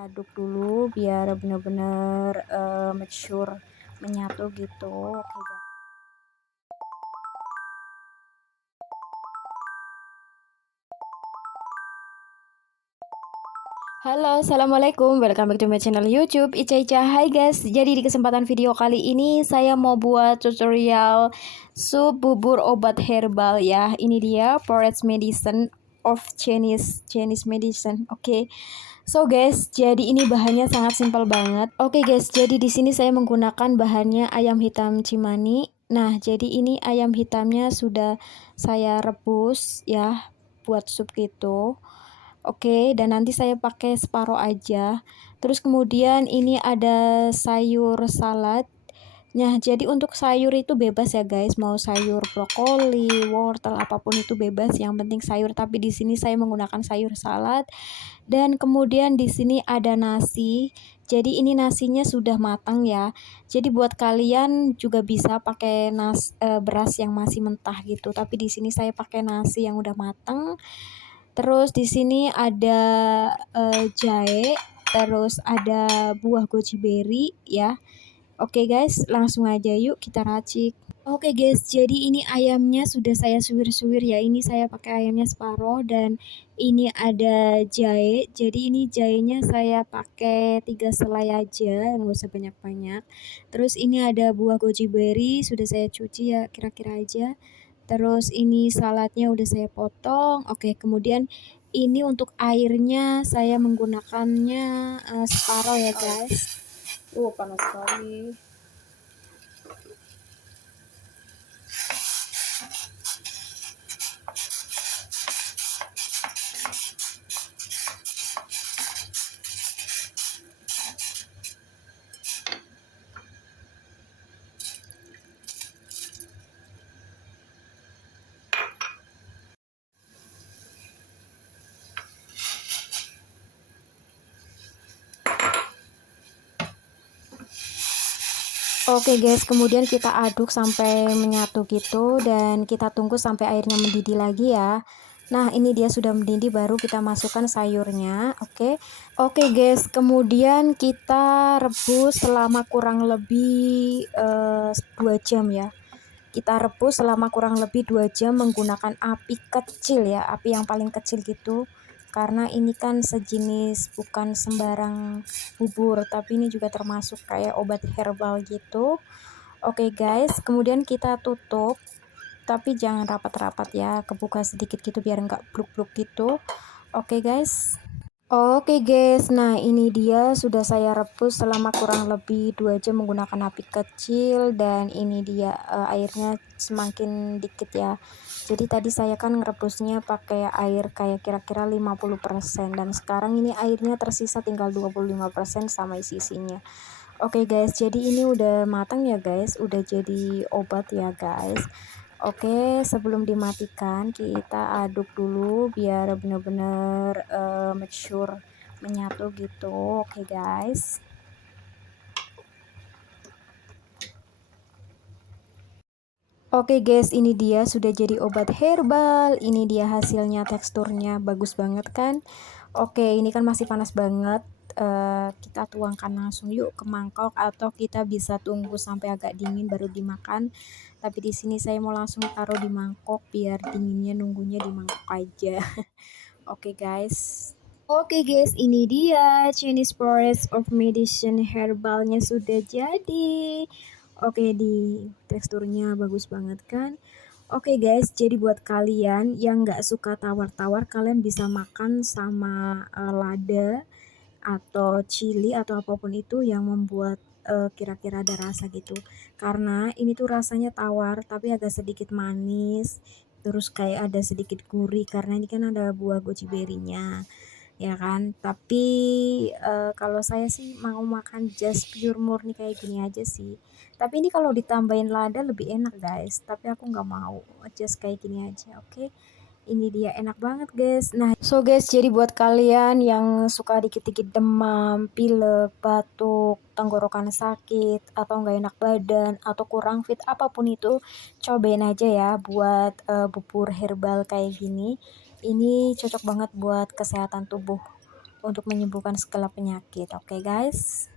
aduk dulu biar bener-bener mature, menyatu gitu. Oke guys. Halo, assalamualaikum. Welcome back to my channel YouTube Ica Ica. Hai guys. Jadi di kesempatan video kali ini saya mau buat tutorial sup bubur obat herbal ya. Ini dia forest medicine of Chinese medicine. Oke. So guys, jadi ini bahannya sangat simpel banget. Oke guys, jadi di sini saya menggunakan bahannya ayam hitam cimani. Nah, jadi ini ayam hitamnya sudah saya rebus ya buat sup gitu. Oke, dan nanti saya pakai separuh aja. Terus kemudian ini ada sayur salad. Nah, jadi untuk sayur itu bebas ya guys, mau sayur brokoli, wortel, apapun itu bebas, yang penting sayur. Tapi di sini saya menggunakan sayur salad. Dan kemudian di sini ada nasi. Jadi ini nasinya sudah matang ya. Jadi buat kalian juga bisa pakai beras yang masih mentah gitu. Tapi di sini saya pakai nasi yang udah matang. Terus di sini ada jahe, terus ada buah goji berry ya. Oke guys, langsung aja yuk kita racik. Oke guys, jadi ini ayamnya sudah saya suwir-suwir ya. Ini saya pakai ayamnya separuh dan ini ada jahe. Jadi ini jahenya saya pakai 3 selai aja, nggak usah banyak-banyak. Terus ini ada buah goji berry, sudah saya cuci ya kira-kira aja. Terus ini saladnya udah saya potong. Oke, kemudian ini untuk airnya saya menggunakannya separuh ya guys. Panas sekali. Oke guys, kemudian kita aduk sampai menyatu gitu dan kita tunggu sampai airnya mendidih lagi ya. Nah, ini dia sudah mendidih, baru kita masukkan sayurnya. Oke guys, kemudian kita rebus selama kurang lebih 2 jam ya. Kita rebus selama kurang lebih 2 jam menggunakan api kecil ya, api yang paling kecil gitu. Karena ini kan sejenis bukan sembarang bubur, tapi ini juga termasuk kayak obat herbal gitu. Oke guys, kemudian kita tutup, tapi jangan rapat-rapat ya, kebuka sedikit gitu biar nggak bluk-bluk gitu. Oke guys. Oke guys, nah ini dia sudah saya rebus selama kurang lebih 2 jam menggunakan api kecil dan ini dia airnya semakin dikit ya. Jadi tadi saya kan ngerebusnya pakai air kayak kira-kira 50% dan sekarang ini airnya tersisa tinggal 25% sama isi-isinya. Oke guys, jadi ini udah matang ya guys, udah jadi obat ya guys. Oke, sebelum dimatikan kita aduk dulu biar bener-bener mature, menyatu gitu. Oke guys. Oke guys, ini dia sudah jadi obat herbal. Ini dia hasilnya, teksturnya bagus banget kan. Oke, ini kan masih panas banget. Kita tuangkan langsung yuk ke mangkok atau kita bisa tunggu sampai agak dingin baru dimakan. Tapi di sini saya mau langsung taruh di mangkok biar dinginnya nunggunya di mangkok aja. Oke guys. Oke guys, ini dia Chinese Forest of Medicine herbalnya sudah jadi. Oke, di teksturnya bagus banget kan. Oke guys, jadi buat kalian yang nggak suka tawar-tawar, kalian bisa makan sama lada atau chili atau apapun itu yang membuat kira-kira ada rasa gitu. Karena ini tuh rasanya tawar tapi agak sedikit manis, terus kayak ada sedikit gurih karena ini kan ada buah goji berry-nya ya kan. Tapi kalau saya sih mau makan just pure murni kayak gini aja sih. Tapi ini kalau ditambahin lada lebih enak guys, tapi aku nggak mau, just kayak gini aja. Oke, ini dia enak banget guys. Nah, so guys, jadi buat kalian yang suka dikit-dikit demam, pilek, batuk, tenggorokan sakit, atau nggak enak badan, atau kurang fit, apapun itu, cobain aja ya buat bubur herbal kayak gini. Ini cocok banget buat kesehatan tubuh. untuk menyembuhkan segala penyakit. Oke guys.